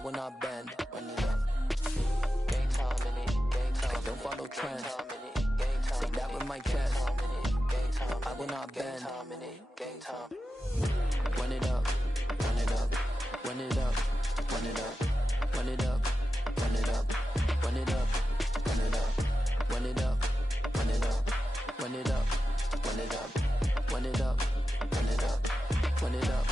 will not bend. Run it up. Game time in it. Game time. I don't follow trends. Say that with my chest. I will not bend. Game time. Run it up. Run it up. Run it up. Run it up. Run it up. Run it up. Run it up. Run it up. Run it up. Run it up. Run it up. Run it up. Run it up. Run it up. Run it up.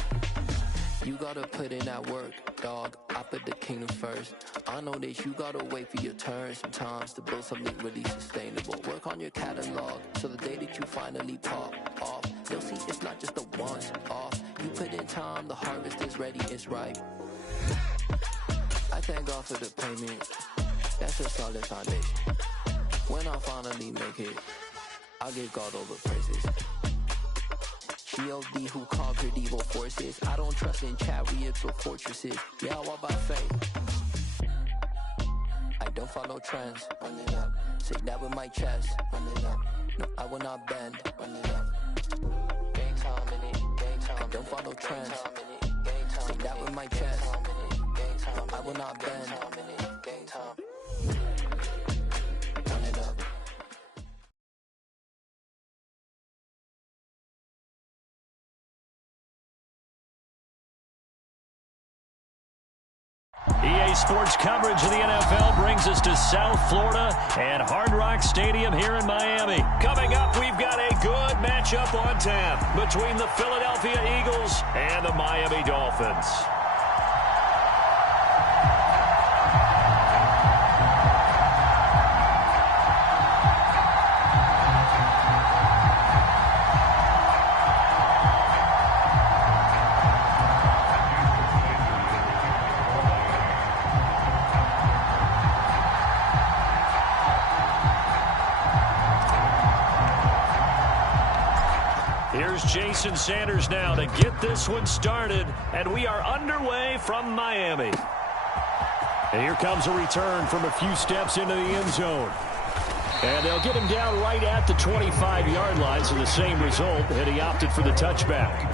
You gotta put in that work, dog. I put the kingdom first. I know that you gotta wait for your turn sometimes to build something really sustainable. Work on your catalog, so the day that you finally pop off, you'll see it's not just a once off. You put in time, the harvest is ready, it's ripe. I thank God for the payment. That's a solid foundation. When I finally make it, I'll give God all the praises. G.O.D. who conquered evil forces. I don't trust in chariots or fortresses. Yeah, I walk by faith. I don't follow trends. Run it up. Say that with my chest. Run it up. No, I will not bend. Run it up. Game time in it. Game time. I don't follow trends. Say that with my chest. No, I will not bend. Game time. Run it up. EA Sports coverage of the NFL brings us to South Florida and Hard Rock Stadium here in Miami. Coming up, we've got a good matchup on tap between the Philadelphia Eagles and the Miami Dolphins. Here's Jason Sanders now to get this one started, and we are underway from Miami. And here comes a return from a few steps into the end zone. And they'll get him down right at the 25-yard line, so the same result, and he opted for the touchback.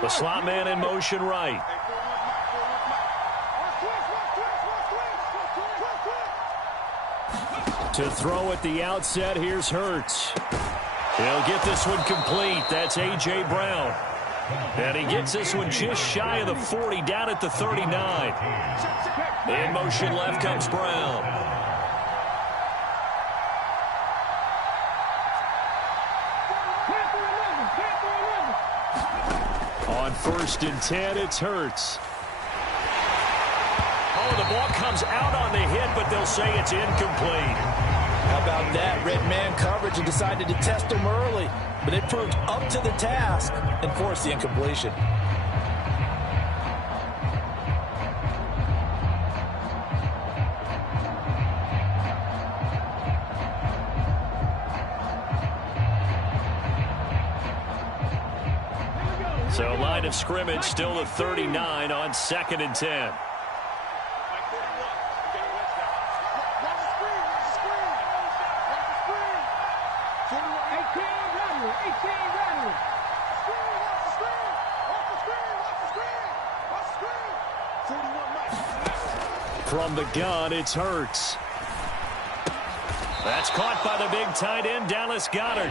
The slot man in motion right. To throw at the outset, here's Hurts. He'll get this one complete. That's A.J. Brown. And he gets this one just shy of the 40, down at the 39. In motion left comes Brown. On 1st and 10, it's Hurts. Oh, the ball comes out on the hit, but they'll say it's incomplete. How about that? Red man coverage and decided to test him early, but it proved up to the task and forced the incompletion. So line of scrimmage still the 39 on 2nd and 10. From the gun, it's Hurts. That's caught by the big tight end, Dallas Goedert.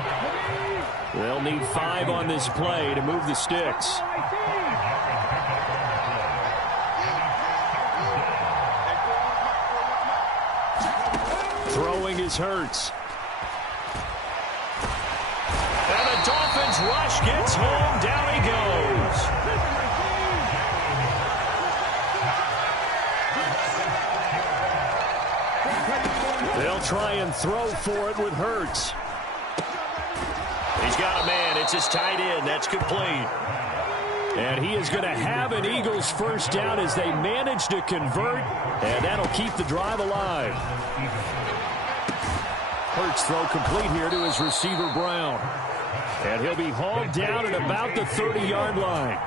They'll need 5 on this play to move the sticks. Throwing is Hurts. And the Dolphins rush gets home. Down he goes. They'll try and throw for it with Hurts. He's got a man. It's his tight end. That's complete. And he is going to have an Eagles first down as they manage to convert, and that'll keep the drive alive. Hurts throw complete here to his receiver, Brown. And he'll be hauled down at about the 30-yard line.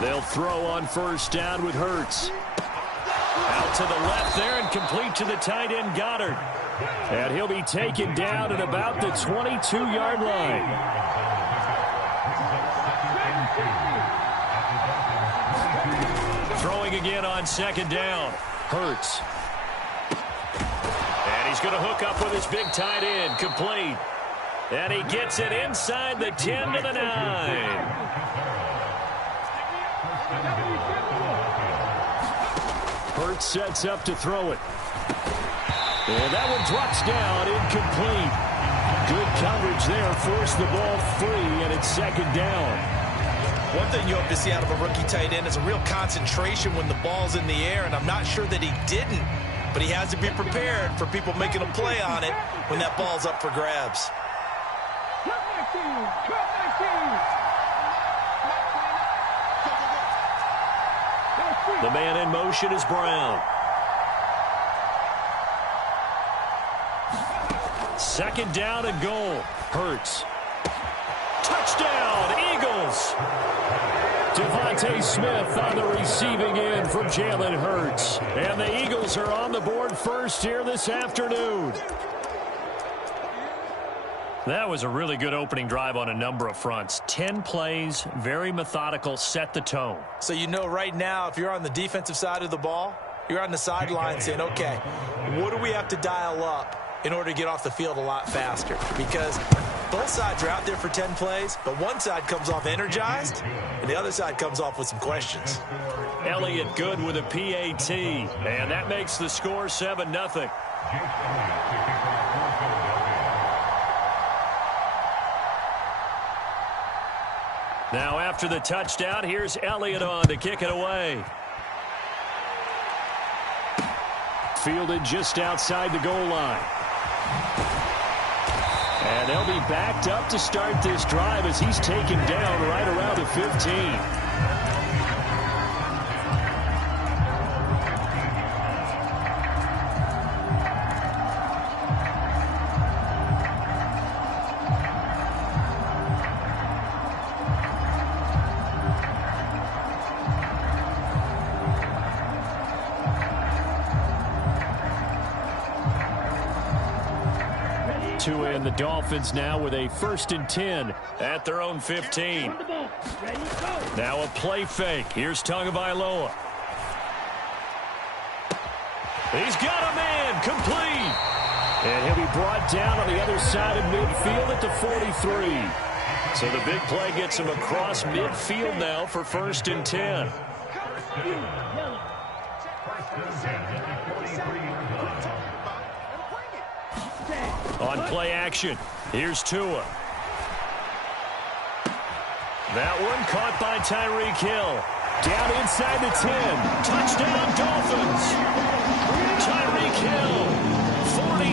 They'll throw on first down with Hurts. Out to the left there and complete to the tight end, Goddard. And he'll be taken down at about the 22-yard line. Throwing again on second down. Hurts. And he's going to hook up with his big tight end. Complete. And he gets it inside the 10 to the 9. Hurts sets up to throw it. And that one drops down, incomplete. Good coverage there, forced the ball free, and it's second down. One thing you hope to see out of a rookie tight end is a real concentration when the ball's in the air, and I'm not sure that he didn't, but he has to be prepared for people making a play on it when that ball's up for grabs. The man in motion is Brown. Second down and goal. Hurts. Touchdown, Eagles. Devontae Smith on the receiving end from Jalen Hurts. And the Eagles are on the board first here this afternoon. That was a really good opening drive on a number of fronts. 10 plays, very methodical, set the tone. So you know right now, if you're on the defensive side of the ball, you're on the sideline saying, okay, what do we have to dial up in order to get off the field a lot faster? Because both sides are out there for 10 plays, but one side comes off energized, and the other side comes off with some questions. Elliott good with a PAT, and that makes the score 7-0. Now after the touchdown, here's Elliott on to kick it away. Fielded just outside the goal line. And they'll be backed up to start this drive as he's taken down right around the 15. And the Dolphins now with a 1st and 10 at their own 15. Now a play fake. Here's Tagovailoa. He's got a man complete. And he'll be brought down on the other side of midfield at the 43. So the big play gets him across midfield now for 1st and 10. On play action, here's Tua. That one caught by Tyreek Hill. Down inside the 10. Touchdown, Dolphins. Tyreek Hill,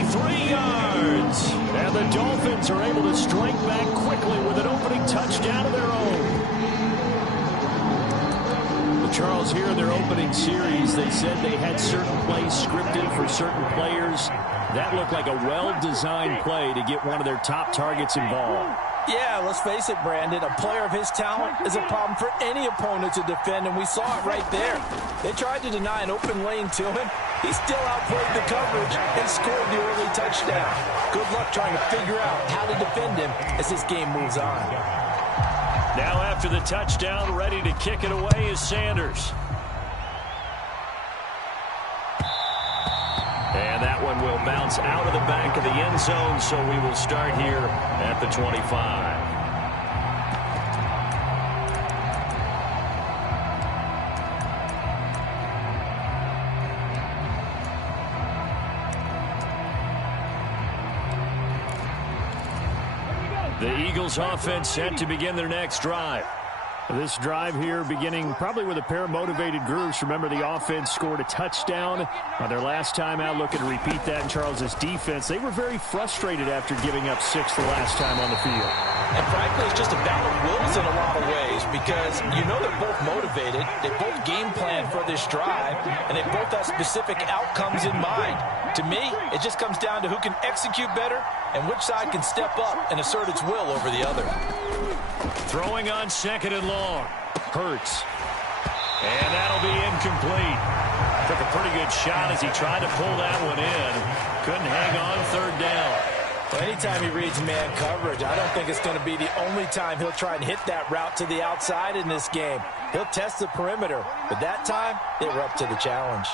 43 yards. And the Dolphins are able to strike back quickly with an opening touchdown of their own. Charles, here in their opening series, they said they had certain plays scripted for certain players. That looked like a well-designed play to get one of their top targets involved. Yeah, let's face it, Brandon. A player of his talent is a problem for any opponent to defend, and we saw it right there. They tried to deny an open lane to him. He still outplayed the coverage and scored the early touchdown. Good luck trying to figure out how to defend him as this game moves on. Now after the touchdown, ready to kick it away is Sanders. And that one will bounce out of the back of the end zone, so we will start here at the 25. The Eagles offense set to begin their next drive. This drive here beginning probably with a pair of motivated groups. Remember, the offense scored a touchdown on their last time out. Looking to repeat that in Charles's defense. They were very frustrated after giving up 6 the last time on the field. And frankly, it's just a battle of wills in a lot of ways because you know they're both motivated. They both game plan for this drive, and they both have specific outcomes in mind. To me, it just comes down to who can execute better and which side can step up and assert its will over the other. Throwing on 2nd and long. Hurts. And that'll be incomplete. Took a pretty good shot as he tried to pull that one in. Couldn't hang on 3rd down. Well, anytime he reads man coverage, I don't think it's going to be the only time he'll try and hit that route to the outside in this game. He'll test the perimeter, but that time they were up to the challenge.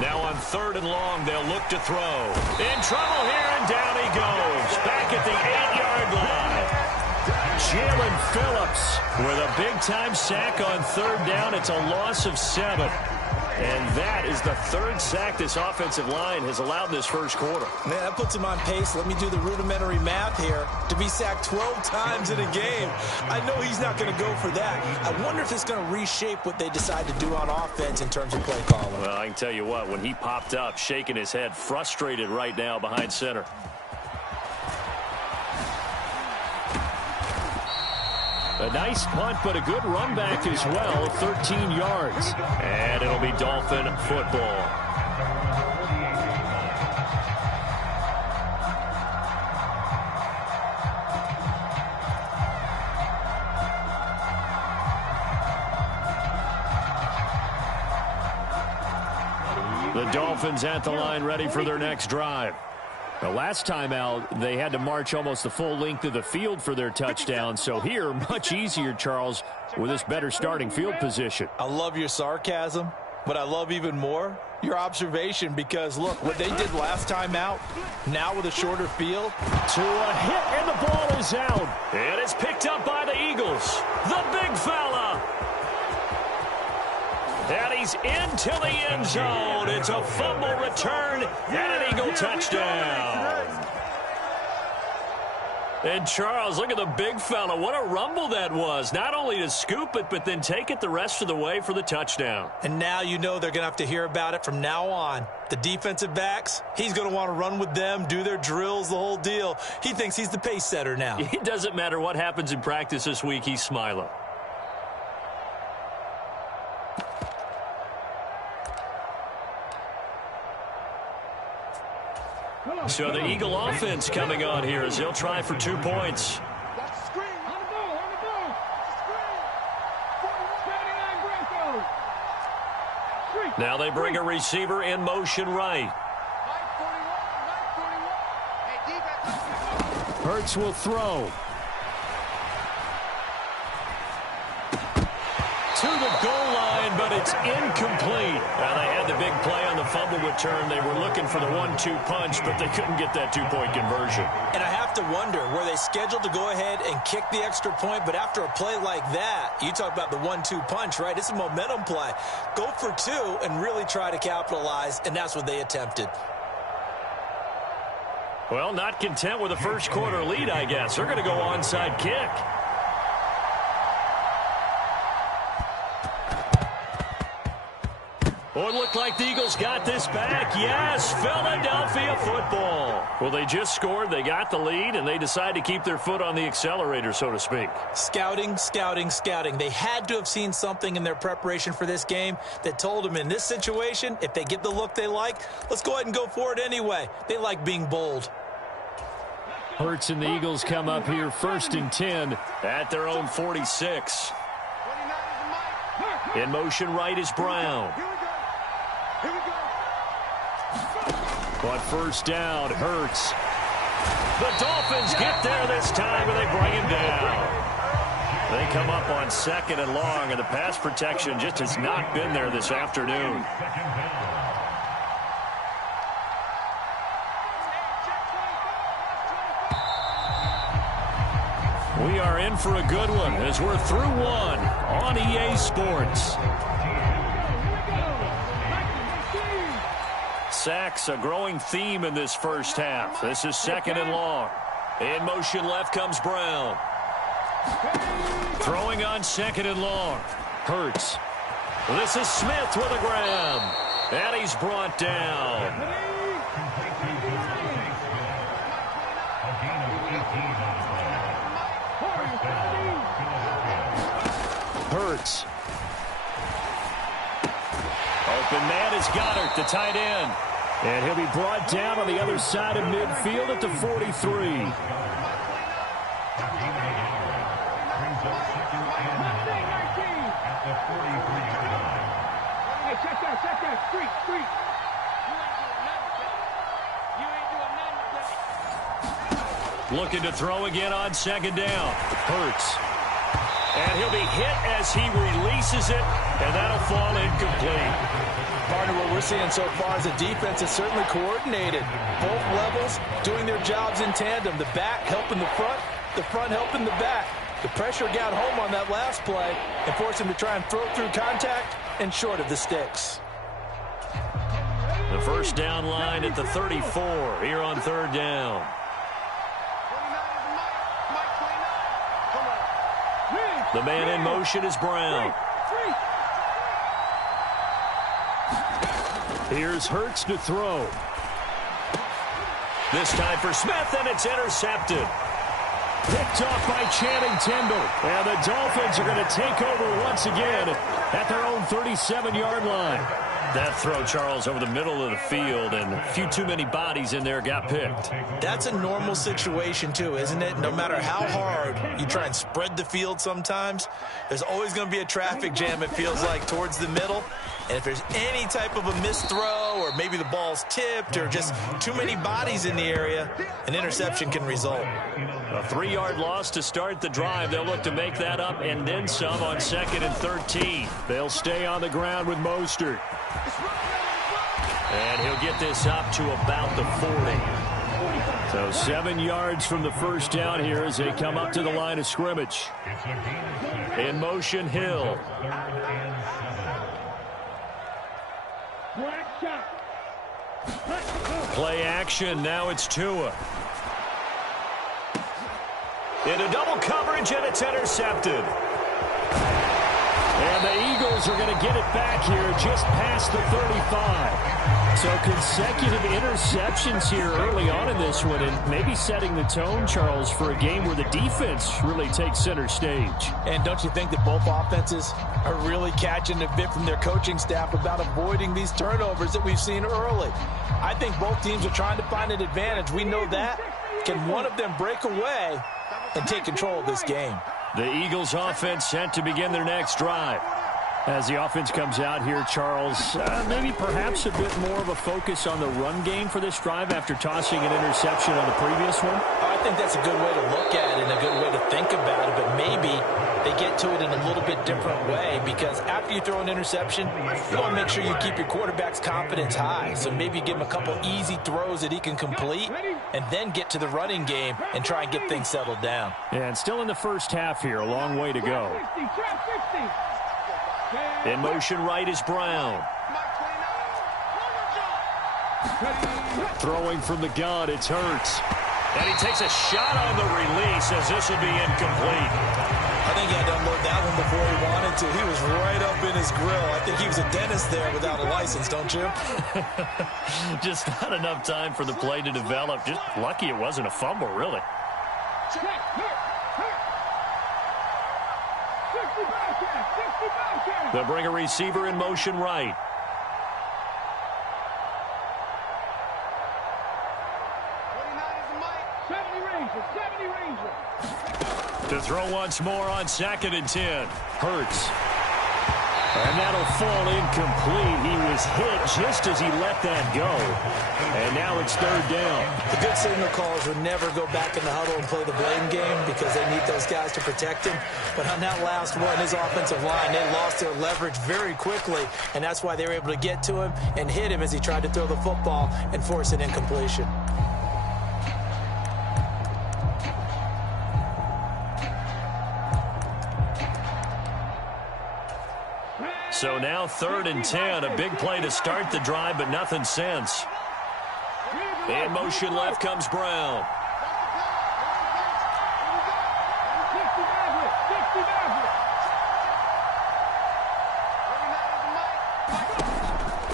Now on 3rd and long, they'll look to throw. In trouble here, and down he goes. Back at the 8-yard line. Jalen Phillips with a big-time sack on 3rd down. It's a loss of 7. And that is the 3rd sack this offensive line has allowed in this first quarter. Man, that puts him on pace. Let me do the rudimentary math here. To be sacked 12 times in a game, I know he's not going to go for that. I wonder if it's going to reshape what they decide to do on offense in terms of play calling. Well, I can tell you what, when he popped up, shaking his head, frustrated right now behind center. A nice punt, but a good run back as well, 13 yards. And it'll be Dolphin football. The Dolphins at the line, ready for their next drive. The last time out, they had to march almost the full length of the field for their touchdown. So here, much easier, Charles, with this better starting field position. I love your sarcasm, but I love even more your observation because, look, what they did last time out, now with a shorter field. To a hit, and the ball is out. And it's picked up by the Eagles. The big fella. And he's into the end zone. It's a fumble return and an Eagle touchdown. And Charles, look at the big fella. What a rumble that was. Not only to scoop it, but then take it the rest of the way for the touchdown. And now you know they're going to have to hear about it from now on. The defensive backs, he's going to want to run with them, do their drills, the whole deal. He thinks he's the pace setter now. It doesn't matter what happens in practice this week. He's smiling. So the Eagle offense coming on here as they'll try for 2 points. Now they bring a receiver in motion right. Hurts will throw. To the goal line, but it's incomplete. Now they had the big play on the fumble return. They were looking for the 1-2 punch, but they couldn't get that 2-point conversion. And I have to wonder, were they scheduled to go ahead and kick the extra point? But after a play like that, you talk about the 1-2 punch, right? It's a momentum play. Go for 2 and really try to capitalize, and that's what they attempted. Well, not content with a first quarter lead, I guess. They're going to go onside kick. Oh, it looked like the Eagles got this back. Yes, Philadelphia football. Well, they just scored, they got the lead, and they decide to keep their foot on the accelerator, so to speak. Scouting, scouting, scouting. They had to have seen something in their preparation for this game that told them in this situation, if they get the look they like, let's go ahead and go for it anyway. They like being bold. Hurts and the Eagles come up here 1st and 10 at their own 46. In motion right is Brown. But first down, Hurts. The Dolphins get there this time, and they bring him down. They come up on 2nd and long, and the pass protection just has not been there this afternoon. We are in for a good one as we're through one on EA Sports. Sacks, a growing theme in this first half. This is 2nd and long. In motion left comes Brown. Throwing on 2nd and long. Hurts. This is Smith with a grab. And he's brought down. Hurts. Open man is Goddard, the tight end. And he'll be brought down on the other side of midfield at the 43. Looking to throw again on 2nd down. Hurts. And he'll be hit as he releases it, and that'll fall incomplete. Partner, what we're seeing so far is the defense is certainly coordinated. Both levels doing their jobs in tandem. The back helping the front helping the back. The pressure got home on that last play and forced him to try and throw through contact and short of the sticks. The first down line at the 34 here on 3rd down. The man in motion is Brown. Here's Hurts to throw. This time for Smith, and it's intercepted. Picked off by Channing Tindall. And the Dolphins are going to take over once again at their own 37-yard line. That throw, Charles, over the middle of the field, and a few too many bodies in there got picked. That's a normal situation, too, isn't it? No matter how hard you try and spread the field sometimes, there's always going to be a traffic jam, it feels like, towards the middle. And if there's any type of a missed throw or maybe the ball's tipped or just too many bodies in the area, an interception can result. A 3-yard loss to start the drive. They'll look to make that up and then some on 2nd and 13. They'll stay on the ground with Mostert. And he'll get this up to about the 40. So 7 yards from the first down here as they come up to the line of scrimmage. In motion, Hill. Play action. Now it's Tua. Into double coverage, and it's intercepted. And the Eagles are going to get it back here just past the 35. So consecutive interceptions here early on in this one, and maybe setting the tone, Charles, for a game where the defense really takes center stage. And don't you think that both offenses are really catching a bit from their coaching staff about avoiding these turnovers that we've seen early? I think both teams are trying to find an advantage. We know that. Can one of them break away and take control of this game? The Eagles offense set to begin their next drive. As the offense comes out here, Charles, maybe perhaps a bit more of a focus on the run game for this drive after tossing an interception on the previous one? I think that's a good way to look at it and a good way to think about it, but maybe they get to it in a little bit different way, because after you throw an interception, you want to make sure you keep your quarterback's confidence high. So maybe give him a couple easy throws that he can complete and then get to the running game and try and get things settled down. And still in the first half here, a long way to go. In motion right is Brown. Throwing from the gun, it's Hurts. And he takes a shot on the release as this will be incomplete. I think he had to unload that one before he wanted to. He was right up in his grill. I think he was a dentist there without a license, don't you? Just not enough time for the play to develop. Just lucky it wasn't a fumble, really. They'll bring a receiver in motion right. To throw once more on 2nd and 10. Hurts. And that'll fall incomplete. He was hit just as he let that go. And now it's 3rd down. The good signal callers would never go back in the huddle and play the blame game because they need those guys to protect him. But on that last one, his offensive line, they lost their leverage very quickly, and that's why they were able to get to him and hit him as he tried to throw the football and force an incompletion. So now 3rd and 10, a big play to start the drive, but nothing since. In motion left comes Brown.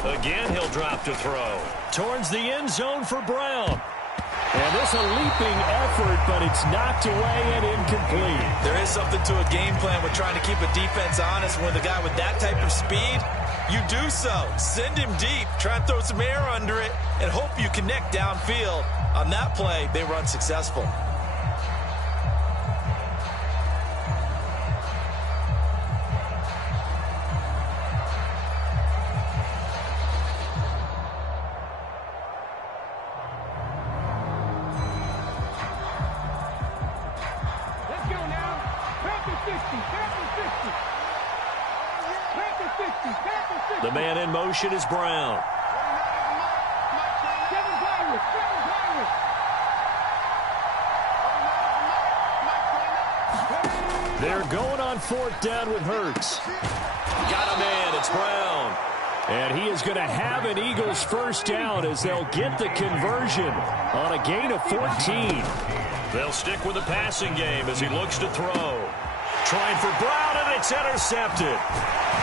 Again, he'll drop to throw. Towards the end zone for Brown. And this a leaping effort, but it's knocked away and incomplete. There is something to a game plan with trying to keep a defense honest. When the guy with that type of speed, you do so. Send him deep, try and throw some air under it, and hope you connect downfield. On that play, they run successful. The man in motion is Brown. They're going on 4th down with Hurts. Got a man, it's Brown. And he is going to have an Eagles first down as they'll get the conversion on a gain of 14. They'll stick with the passing game as he looks to throw. Trying for Brown, and it's intercepted.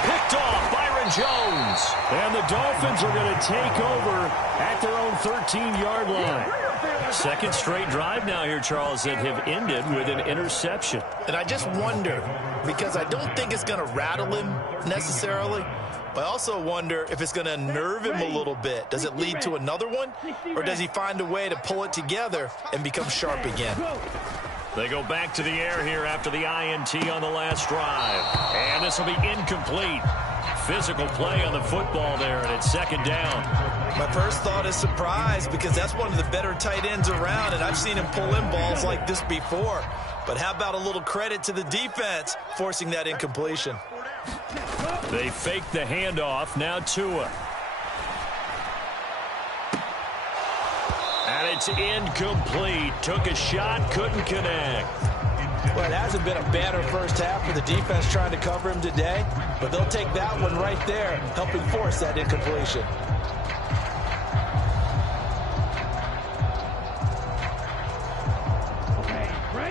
Picked off Byron Jones. And the Dolphins are going to take over at their own 13-yard line. Second straight drive now here, Charles, that have ended with an interception. And I just wonder, because I don't think it's going to rattle him necessarily, but I also wonder if it's going to unnerve him a little bit. Does it lead to another one, or does he find a way to pull it together and become sharp again? They go back to the air here after the INT on the last drive. And this will be incomplete. Physical play on the football there, and it's second down. My first thought is surprise, because that's one of the better tight ends around, and I've seen him pull in balls like this before. But how about a little credit to the defense forcing that incompletion? They fake the handoff. Now Tua. And it's incomplete. Took a shot, couldn't connect. Well, it hasn't been a banner first half for the defense trying to cover him today, but they'll take that one right there, helping force that incompletion.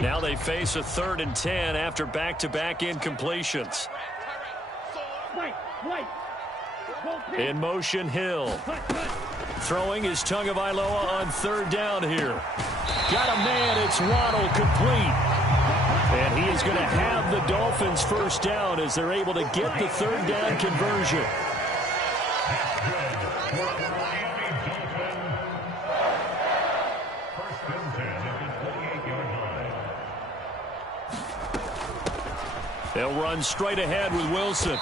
Now they face a 3rd and 10 after back-to-back incompletions. In motion, Hill. Throwing is Tagovailoa on 3rd down here. Got a man, it's Waddle, complete. And he is going to have the Dolphins first down as they're able to get the 3rd down conversion. They'll run straight ahead with Wilson.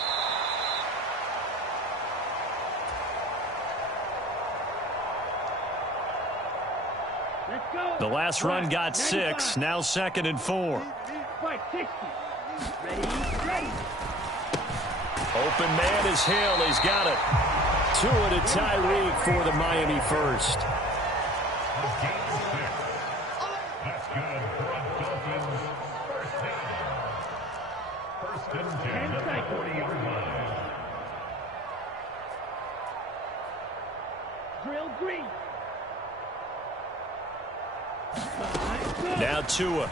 The last run got 6. Now 2nd and 4. Open man is Hill. He's got it. Tua to Tyreek for the Miami first. Now Tua.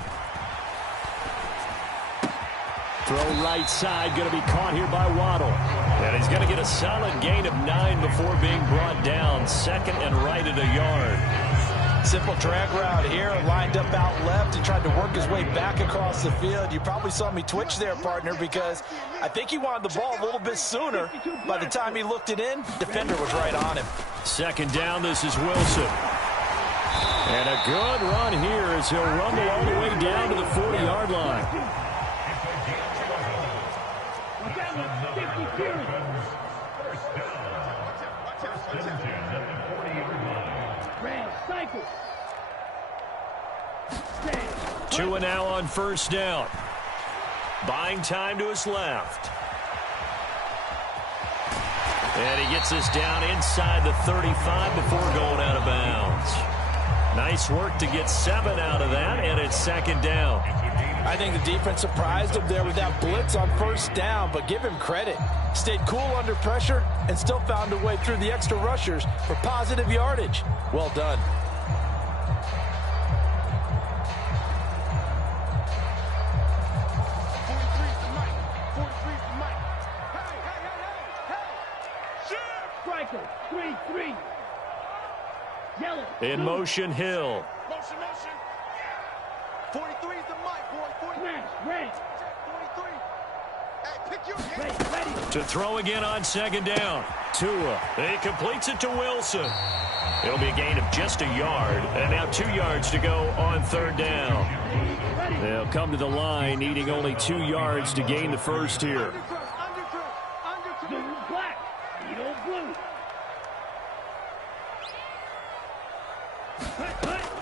Throw right side, going to be caught here by Waddle. And he's going to get a solid gain of 9 before being brought down. 2nd and right at a yard. Simple drag route here, lined up out left and tried to work his way back across the field. You probably saw me twitch there, partner, because I think he wanted the ball a little bit sooner. By the time he looked it in, defender was right on him. 2nd down, this is Wilson. And a good run here as he'll rumble all the way down to the 40-yard line. Tua now on 1st down. Buying time to his left. And he gets this down inside the 35 before going out of bounds. Nice work to get 7 out of that, and it's 2nd down. I think the defense surprised him there with that blitz on 1st down, but give him credit. Stayed cool under pressure and still found a way through the extra rushers for positive yardage. Well done. Striker. In motion, Hill. Motion. 43 is the mic, boy. 43. Ready. 43. Hey, pick your head. Ready. To throw again on second down. Tua. He completes it to Wilson. It'll be a gain of just a yard. And now 2 yards to go on third down. They'll come to the line, needing only 2 yards to gain the first here. Black. Blue.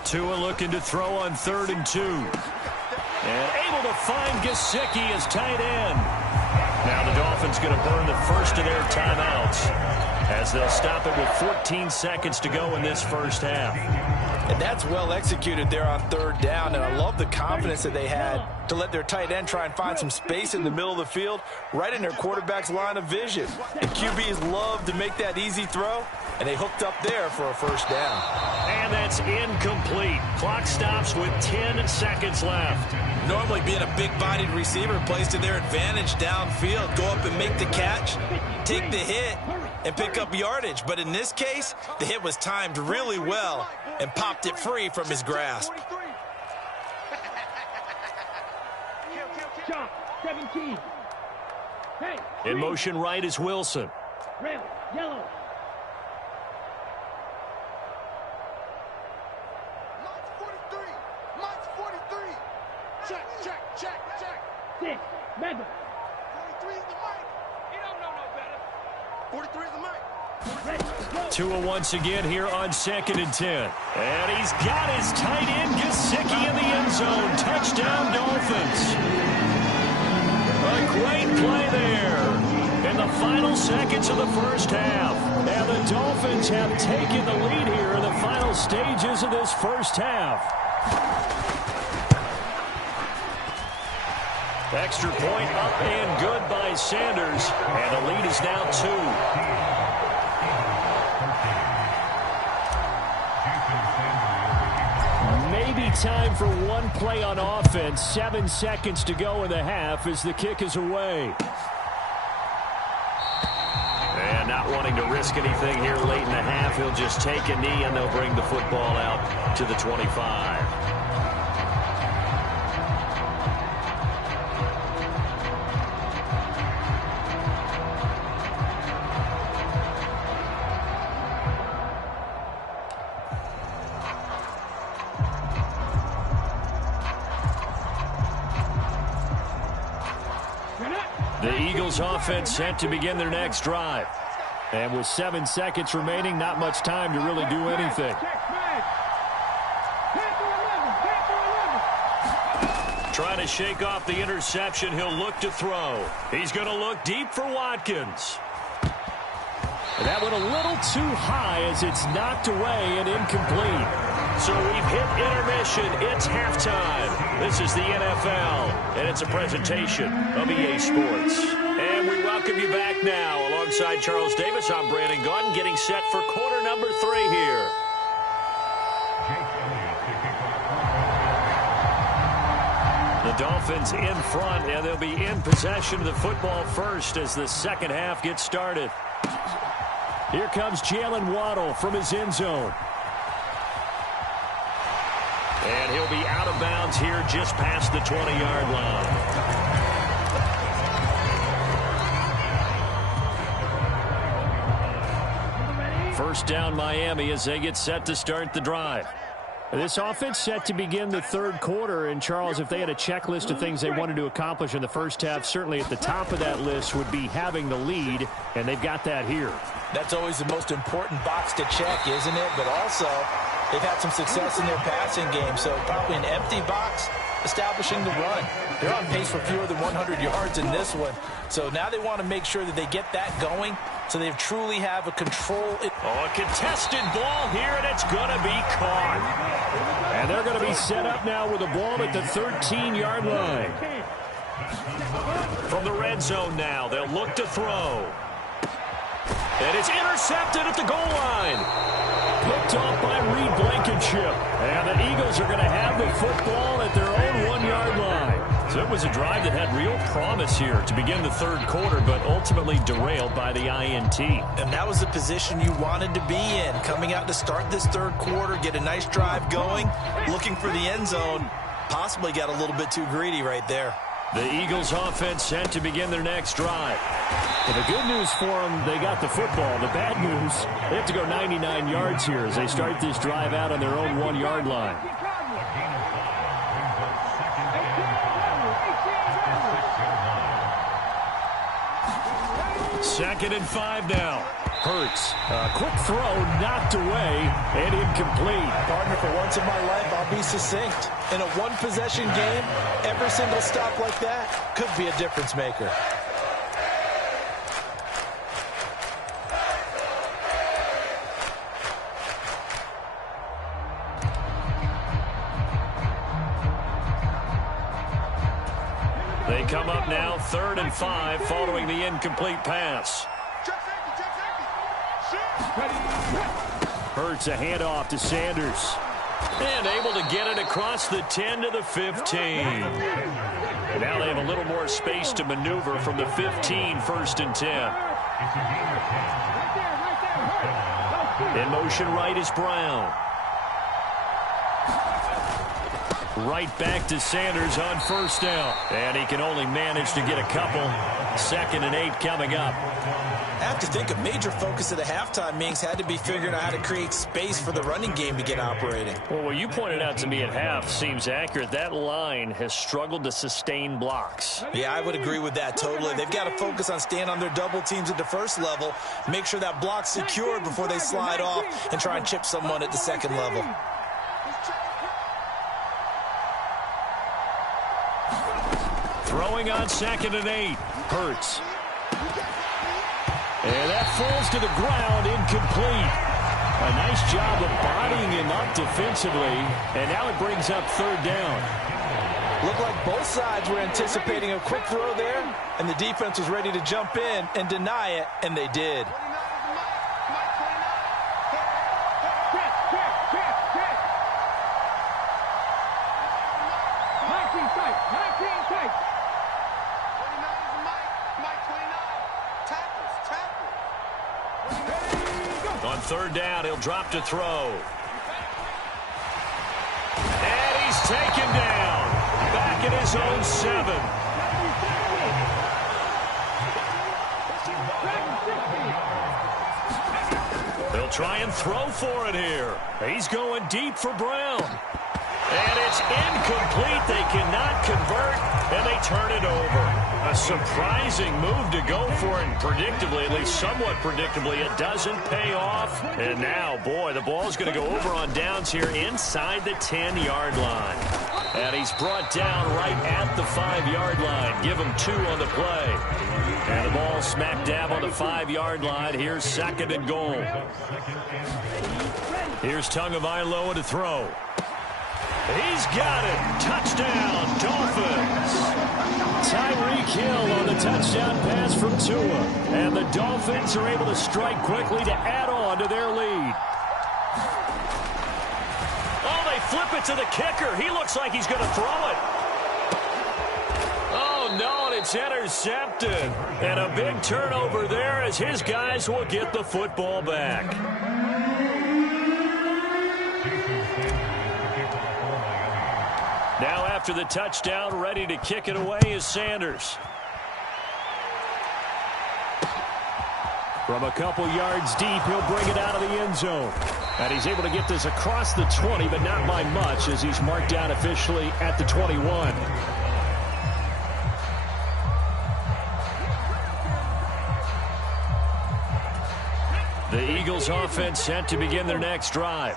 Tua looking to throw on 3rd and 2. And able to find Gesicki as tight end. Now the Dolphins going to burn the first of their timeouts as they'll stop it with 14 seconds to go in this first half. And that's well executed there on 3rd down, and I love the confidence that they had to let their tight end try and find some space in the middle of the field, right in their quarterback's line of vision. And QBs love to make that easy throw, and they hooked up there for a first down. And that's incomplete. Clock stops with 10 seconds left. Normally being a big-bodied receiver plays to their advantage downfield. Go up and make the catch, take the hit, and pick up yardage. But in this case, the hit was timed really well and popped it free from his grasp. 17. Hey. In motion right is Wilson. Red, yellow. March 43. Check. 6. Mega. 43 is the mic. He don't know no better. 43 is the mic. Tua once again here on 2nd and 10. And he's got his tight end Gesicki in the end zone. Touchdown, Dolphins. A great play there in the final seconds of the first half. And the Dolphins have taken the lead here in the final stages of this first half. Extra point up and good by Sanders. And the lead is now 2. Maybe time for one play on offense. 7 seconds to go in the half as the kick is away. And not wanting to risk anything here late in the half, he'll just take a knee and they'll bring the football out to the 25. The Eagles offense set to begin their next drive. And with 7 seconds remaining, not much time to really do anything. Trying to shake off the interception, he'll look to throw. He's going to look deep for Watkins. That went a little too high as it's knocked away and incomplete. So we've hit intermission. It's halftime. This is the NFL, and it's a presentation of EA Sports. And we welcome you back now. Alongside Charles Davis, I'm Brandon Gaudin, getting set for quarter number 3 here. The Dolphins in front, and they'll be in possession of the football first as the second half gets started. Here comes Jalen Waddle from his end zone. And he'll be out of bounds here just past the 20-yard line. First down Miami as they get set to start the drive. This offense set to begin the third quarter. And, Charles, if they had a checklist of things they wanted to accomplish in the first half, certainly at the top of that list would be having the lead, and they've got that here. That's always the most important box to check, isn't it? But also, they've had some success in their passing game, so probably an empty box establishing the run. They're on pace for fewer than 100 yards in this one. So now they want to make sure that they get that going so they truly have a control. A contested ball here, and it's going to be caught. And they're going to be set up now with a ball at the 13-yard line. From the red zone now, they'll look to throw. And it's intercepted at the goal line. Picked off by Reed Blankenship. And the Eagles are going to have the football at their own 1-yard line. So So it was a drive that had real promise here to begin the third quarter, but ultimately derailed by the INT. And that was the position you wanted to be in. Coming out to start this third quarter, get a nice drive going, looking for the end zone. Possibly got a little bit too greedy right there. The Eagles offense set to begin their next drive. Well, the good news for them, they got the football. The bad news, they have to go 99 yards here as they start this drive out on their own 1-yard line. Second and 5 now. Hurts. Quick throw, knocked away, and incomplete. Partner, for once in my life, I'll be succinct. In a one-possession game, every single stop like that could be a difference maker. They come up now 3rd and 5 following the incomplete pass. Hurts a handoff to Sanders. And able to get it across the 10 to the 15. And now they have a little more space to maneuver from the 15, 1st and 10. In motion right is Brown. Right back to Sanders on 1st down. And he can only manage to get a couple. 2nd and 8 coming up. I have to think a major focus of the halftime meetings had to be figuring out how to create space for the running game to get operating. Well, what you pointed out to me at half seems accurate. That line has struggled to sustain blocks. Yeah, I would agree with that totally. They've got to focus on staying on their double teams at the first level, make sure that block's secured before they slide off and try and chip someone at the second level. Throwing on 2nd and 8. Hurts. And that falls to the ground, incomplete. A nice job of bodying him up defensively, and now it brings up 3rd down. Looked like both sides were anticipating a quick throw there, and the defense was ready to jump in and deny it, and they did. On 3rd down, he'll drop to throw. And he's taken down. Back at his own 7. They'll try and throw for it here. He's going deep for Brown. And it's incomplete. They cannot convert, and they turn it over. A surprising move to go for it, and predictably, at least somewhat predictably, it doesn't pay off. And now, boy, the ball's going to go over on downs here inside the 10-yard line. And he's brought down right at the 5-yard line. Give him 2 on the play. And the ball smack dab on the 5-yard line. Here's 2nd and goal. Here's Tagovailoa to throw. He's got it. Touchdown, Dolphins. Tyreek Hill on the touchdown pass from Tua. And the Dolphins are able to strike quickly to add on to their lead. Oh, they flip it to the kicker. He looks like he's going to throw it. Oh, no, and it's intercepted. And a big turnover there as his guys will get the football back. Now after the touchdown, ready to kick it away is Sanders. From a couple yards deep, he'll bring it out of the end zone. And he's able to get this across the 20, but not by much as he's marked down officially at the 21. The Eagles offense set to begin their next drive.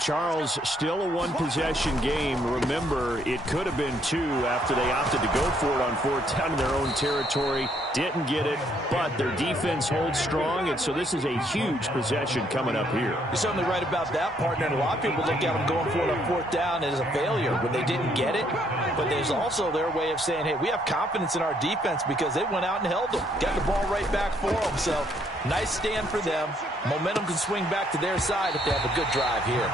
Charles, still a one-possession game. Remember, it could have been 2 after they opted to go for it on 4th down in their own territory. Didn't get it, but their defense holds strong, and so this is a huge possession coming up here. You're certainly right about that, partner. And a lot of people look at them going for it on 4th down as a failure when they didn't get it. But there's also their way of saying, hey, we have confidence in our defense because they went out and held them. Got the ball right back for them. So nice stand for them. Momentum can swing back to their side if they have a good drive here.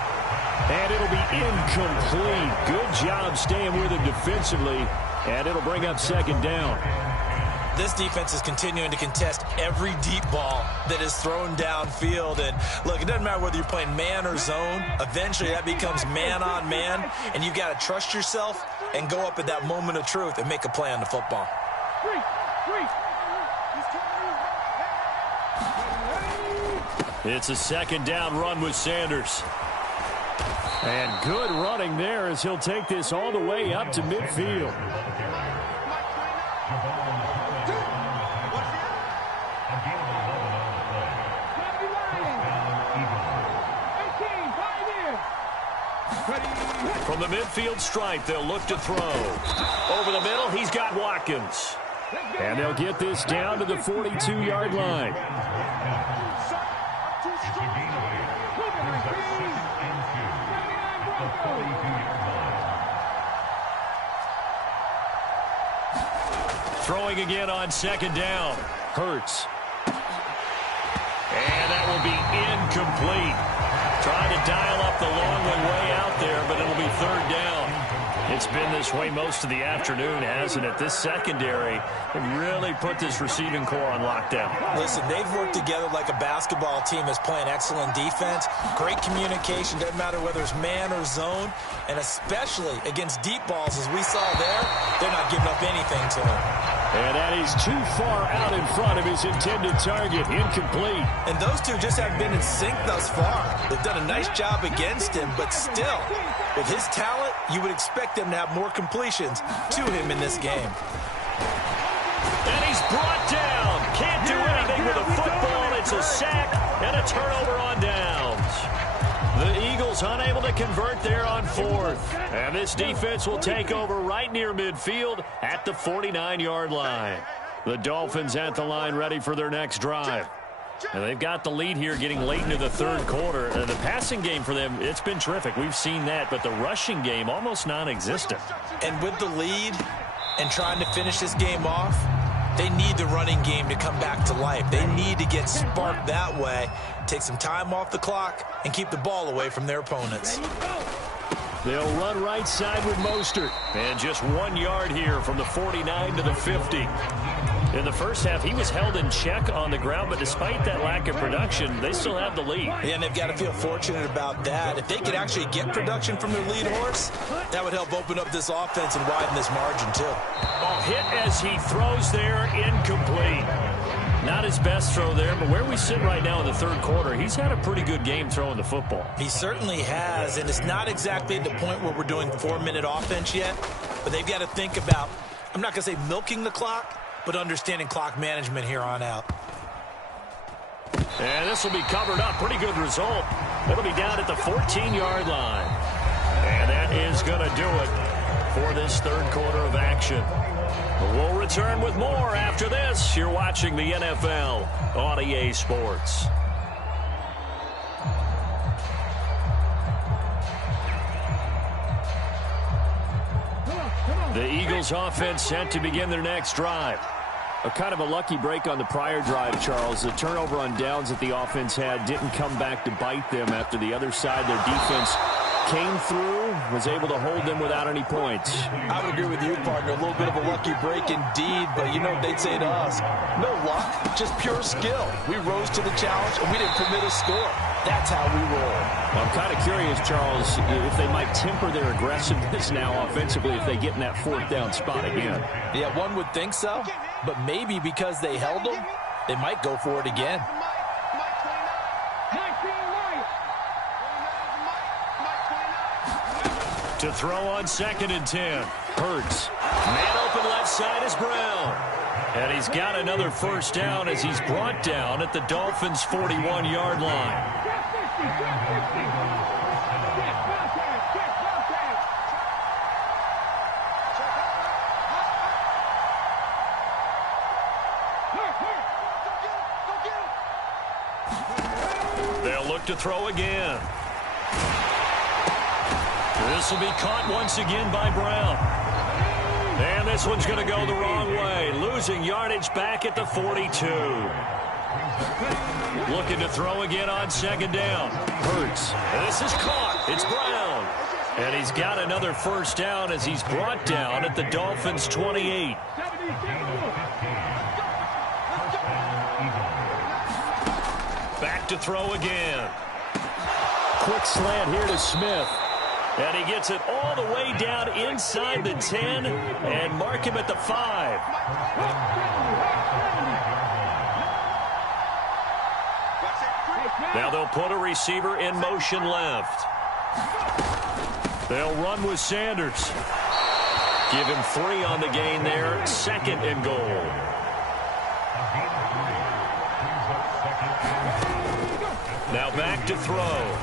And it'll be incomplete. Good job staying with it defensively. And it'll bring up second down. This defense is continuing to contest every deep ball that is thrown downfield. And look, it doesn't matter whether you're playing man or zone. Eventually that becomes man on man. And you've got to trust yourself and go up at that moment of truth and make a play on the football. It's a second down run with Sanders. And good running there as he'll take this all the way up to midfield. From the midfield stripe, they'll look to throw. Over the middle, he's got Watkins. And they'll get this down to the 42-yard line. Throwing again on second down. Hurts. And that will be incomplete. Trying to dial up the long way out there, but it'll be third down. It's been this way most of the afternoon, hasn't it? This secondary really put this receiving core on lockdown. Listen, they've worked together like a basketball team that's playing excellent defense. Great communication, doesn't matter whether it's man or zone. And especially against deep balls, as we saw there, they're not giving up anything to him. And that is too far out in front of his intended target. Incomplete. And those two just haven't been in sync thus far. They've done a nice job against him, but still, with his talent, you would expect them to have more completions to him in this game. And he's brought down. Can't do anything with a football. It's a sack and a turnover on downs. The Eagles unable to convert there on fourth. And this defense will take over right near midfield at the 49-yard line. The Dolphins at the line ready for their next drive. And they've got the lead here getting late into the third quarter. The passing game for them, it's been terrific. We've seen that, but the rushing game almost non-existent. And with the lead and trying to finish this game off, they need the running game to come back to life. They need to get sparked that way, take some time off the clock, and keep the ball away from their opponents. They'll run right side with Mostert. And just 1 yard here from the 49 to the 50. In the first half, he was held in check on the ground, but despite that lack of production, they still have the lead. Yeah, and they've got to feel fortunate about that. If they could actually get production from their lead horse, that would help open up this offense and widen this margin, too. A hit as he throws there, incomplete. Not his best throw there, but where we sit right now in the third quarter, he's had a pretty good game throwing the football. He certainly has, and it's not exactly at the point where we're doing 4-minute offense yet, but they've got to think about, I'm not going to say milking the clock, but understanding clock management here on out. And this will be covered up. Pretty good result. It'll be down at the 14-yard line. And that is going to do it for this third quarter of action. We'll return with more after this. You're watching the NFL on EA Sports. The Eagles offense set to begin their next drive. A kind of a lucky break on the prior drive, Charles. The turnover on downs that the offense had didn't come back to bite them after the other side. Their defense came through, was able to hold them without any points. I would agree with you, partner. A little bit of a lucky break indeed, but you know what they'd say to us? No luck, just pure skill. We rose to the challenge, and we didn't permit a score. That's how we roll. I'm kind of curious, Charles, if they might temper their aggressiveness now offensively if they get in that fourth down spot again. Yeah, one would think so, but maybe because they held them, they might go for it again. To throw on 2nd and 10. Hurts. Man open left side is Brown. And he's got another first down as he's brought down at the Dolphins' 41-yard line. They'll look to throw again. This will be caught once again by Brown. And this one's going to go the wrong way. Losing yardage back at the 42. Looking to throw again on 2nd down. Hurts. This is caught. It's Brown. And he's got another first down as he's brought down at the Dolphins' 28. Back to throw again. Quick slant here to Smith. And he gets it all the way down inside the 10 and mark him at the 5. Now they'll put a receiver in motion left. They'll run with Sanders. Give him 3 on the gain there. 2nd and goal. Now back to throw.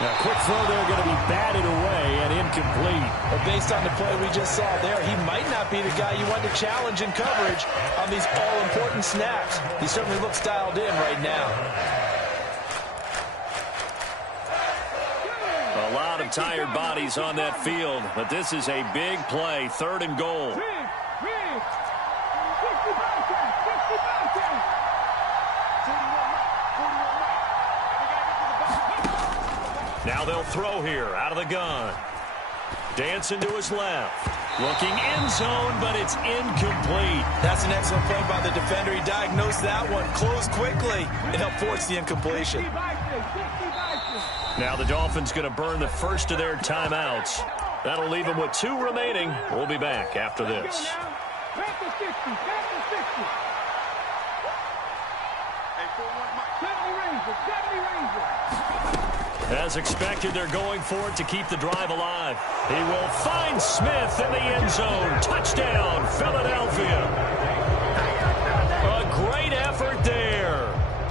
A quick throw there going to be batted away and incomplete. Well, based on the play we just saw there, he might not be the guy you want to challenge in coverage on these all-important snaps. He certainly looks dialed in right now. A lot of tired bodies on that field, but this is a big play. 3rd and goal. Now they'll throw here out of the gun. Dancing to his left. Looking end zone, but it's incomplete. That's an excellent play by the defender. He diagnosed that one, closed quickly, and helped force the incompletion. Now the Dolphins going to burn the first of their timeouts. That'll leave them with 2 remaining. We'll be back after this. As expected, they're going for it to keep the drive alive. He will find Smith in the end zone. Touchdown, Philadelphia. A great effort there.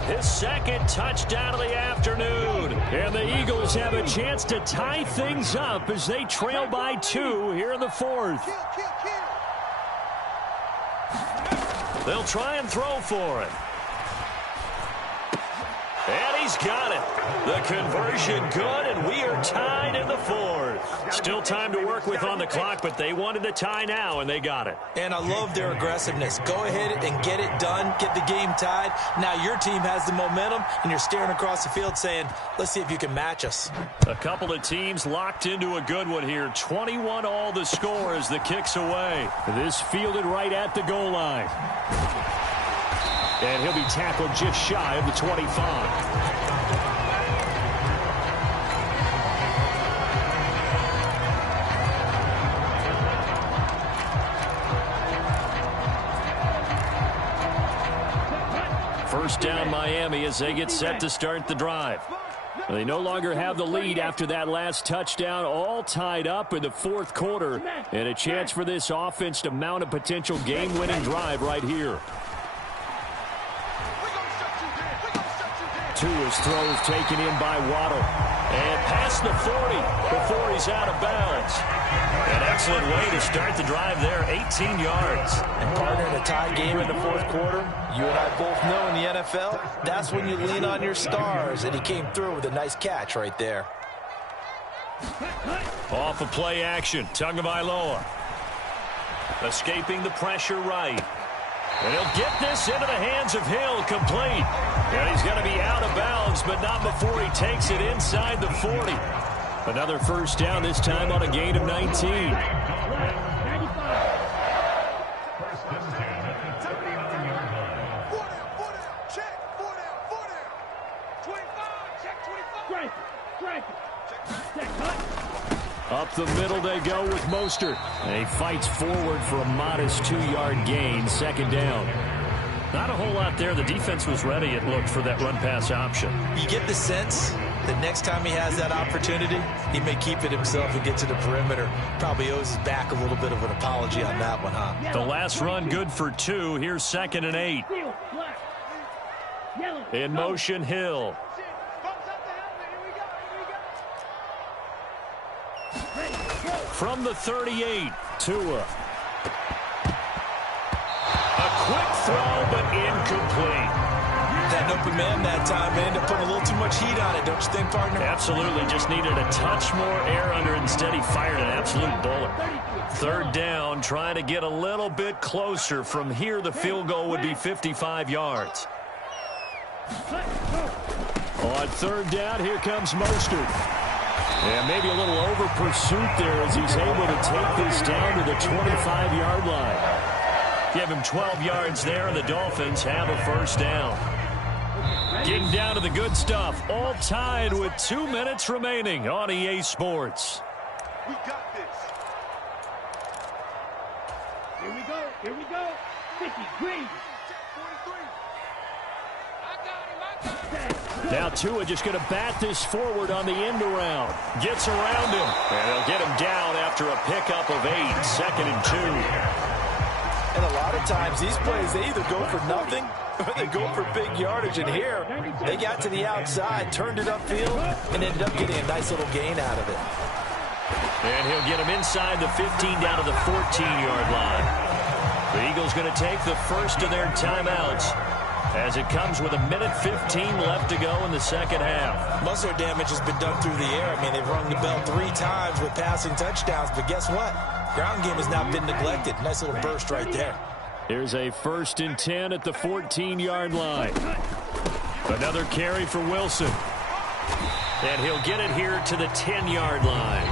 His 2nd touchdown of the afternoon. And the Eagles have a chance to tie things up as they trail by 2 here in the 4th. They'll try and throw for it. And he's got it. The conversion good, and we are tied in the 4th. Still time to work with on the clock, but they wanted the tie now, and they got it. And I love their aggressiveness. Go ahead and get it done, get the game tied. Now your team has the momentum, and you're staring across the field saying, let's see if you can match us. A couple of teams locked into a good one here. 21-all the score as the kick's away. This fielded right at the goal line. And he'll be tackled just shy of the 25. First down Miami as they get set to start the drive. They no longer have the lead after that last touchdown, all tied up in the 4th quarter, and a chance for this offense to mount a potential game-winning drive right here. Two his throws taken in by Waddle. And past the 40 before he's out of bounds. An excellent way to start the drive there, 18 yards. And partner, in a tie game in the 4th quarter, you and I both know in the NFL, that's when you lean on your stars. And he came through with a nice catch right there. Off of play action, Tagovailoa. Escaping the pressure right. And he'll get this into the hands of Hill, complete. And he's going to be out of bounds, but not before he takes it inside the 40. Another first down, this time on a gain of 19. Up the middle they go with Mostert. And he fights forward for a modest 2-yard gain, 2nd down. Not a whole lot there. The defense was ready, it looked, for that run-pass option. You get the sense that next time he has that opportunity, he may keep it himself and get to the perimeter. Probably owes his back a little bit of an apology on that one, huh? The last run good for 2. Here's 2nd and 8. In motion, Hill. From the 38, Tua. A quick throw, but incomplete. That open man that time ended up putting a little too much heat on it, don't you think, partner? Absolutely. Just needed a touch more air under it. Instead, he fired an absolute bullet. 3rd down, trying to get a little bit closer. From here, the field goal would be 55 yards. On 3rd down, here comes Mostert. And maybe a little over pursuit there as he's able to take this down to the 25-yard line. Give him 12 yards there, and the Dolphins have a first down. Getting down to the good stuff. All tied with 2 minutes remaining on EA Sports. We got this. Here we go. Here we go. 50, green. 43. I got him. Now Tua just going to bat this forward on the end around. Gets around him. And they'll get him down after a pickup of 8. 2nd and 2. And a lot of times these plays, they either go for nothing or they go for big yardage. And here, they got to the outside, turned it upfield, and ended up getting a nice little gain out of it. And he'll get him inside the 15 down to the 14-yard line. The Eagles going to take the first of their timeouts as it comes with 1:15 left to go in the second half. Most of their damage has been done through the air. I mean, they've rung the bell 3 times with passing touchdowns, but guess what? Ground game has now been neglected. Nice little burst right there. Here's a 1st and 10 at the 14-yard line. Another carry for Wilson. And he'll get it here to the 10-yard line.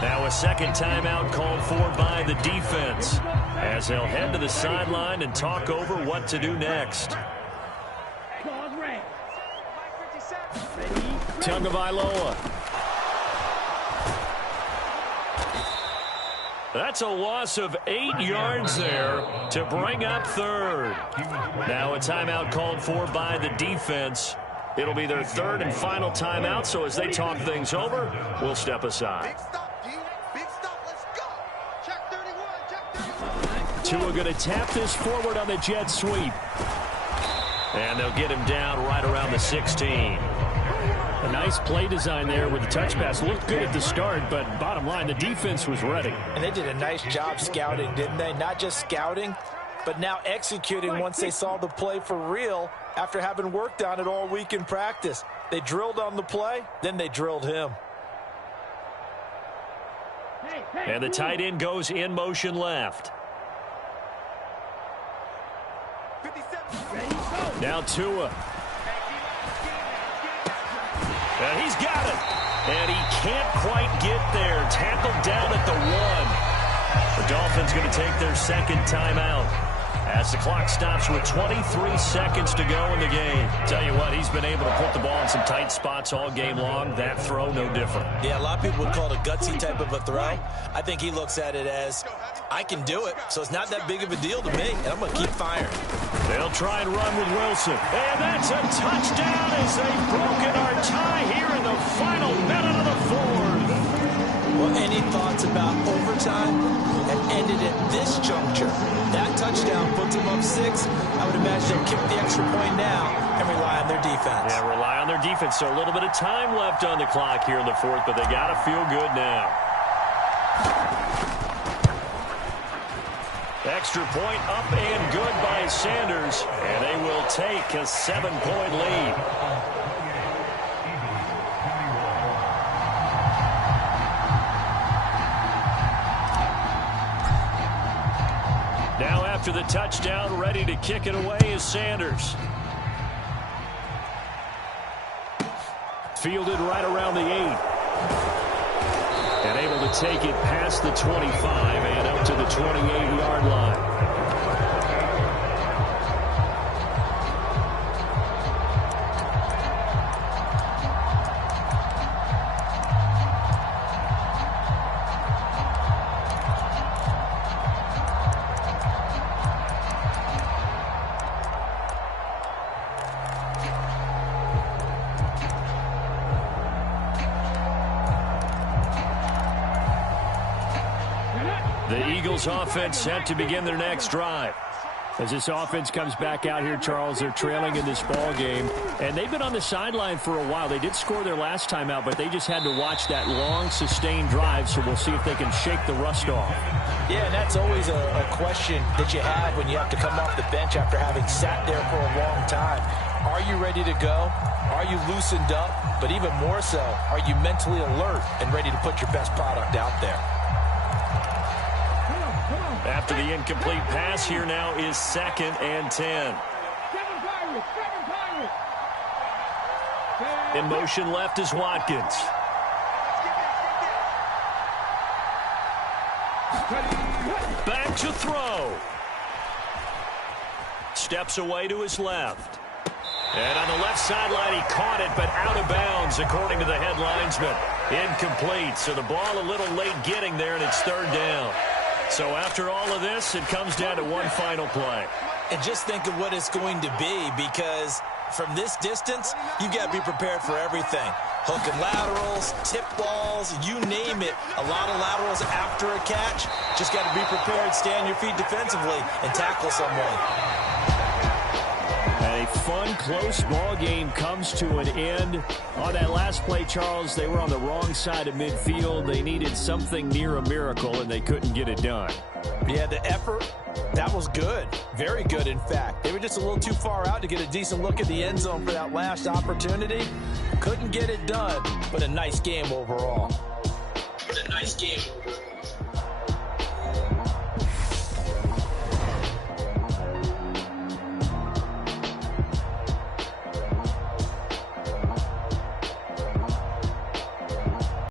Now a second timeout called for by the defense as they'll head to the sideline and talk over what to do next. Tagovailoa. That's a loss of 8 yards there to bring up 3rd. Now a timeout called for by the defense. It'll be their 3rd and final timeout, so as they talk things over, we'll step aside. Tua going to tap this forward on the jet sweep. And they'll get him down right around the 16. A nice play design there with the touch pass. Looked good at the start, but bottom line, the defense was ready. And they did a nice job scouting, didn't they? Not just scouting, but now executing once they saw the play for real after having worked on it all week in practice. They drilled on the play, then they drilled him. And the tight end goes in motion left. Now Tua. And he's got it. And he can't quite get there. Tackled down at the 1. The Dolphins going to take their second timeout as the clock stops with 23 seconds to go in the game. Tell you what, he's been able to put the ball in some tight spots all game long. That throw, no different. Yeah, a lot of people would call it a gutsy type of a throw. I think he looks at it as, I can do it, so it's not that big of a deal to me, and I'm going to keep firing. They'll try and run with Wilson. And that's a touchdown as they've broken our tie here in the final minute of the 4th. Well, any thoughts about overtime and ended at this juncture? That touchdown puts them up 6. I would imagine they'll kick the extra point now and rely on their defense. Yeah, rely on their defense. So a little bit of time left on the clock here in the 4th, but they got to feel good now. Extra point up and good by Sanders, and they will take a 7-point lead. Now after the touchdown, ready to kick it away is Sanders. Fielded right around the 8. And able to take it past the 25 and up to the 28-yard line. The Eagles offense set to begin their next drive. As this offense comes back out here, Charles, they're trailing in this ball game. And they've been on the sideline for a while. They did score their last time out, but they just had to watch that long, sustained drive. So we'll see if they can shake the rust off. Yeah, and that's always a question that you have when you have to come off the bench after having sat there for a long time. Are you ready to go? Are you loosened up? But even more so, are you mentally alert and ready to put your best product out there? After the incomplete pass, here now is 2nd and 10. In motion left is Watkins. Back to throw. Steps away to his left. And on the left sideline, he caught it, but out of bounds, according to the head linesman. Incomplete, so the ball a little late getting there, and it's third down. So after all of this, it comes down to one final play. And just think of what it's going to be, because from this distance, you've got to be prepared for everything. Hook and laterals, tip balls, you name it. A lot of laterals after a catch. Just got to be prepared, stay on your feet defensively, and tackle someone. A fun, close ball game comes to an end. On that last play, Charles, they were on the wrong side of midfield. They needed something near a miracle, and they couldn't get it done. Yeah, the effort, that was good. Very good, in fact. They were just a little too far out to get a decent look at the end zone for that last opportunity. Couldn't get it done, but a nice game overall.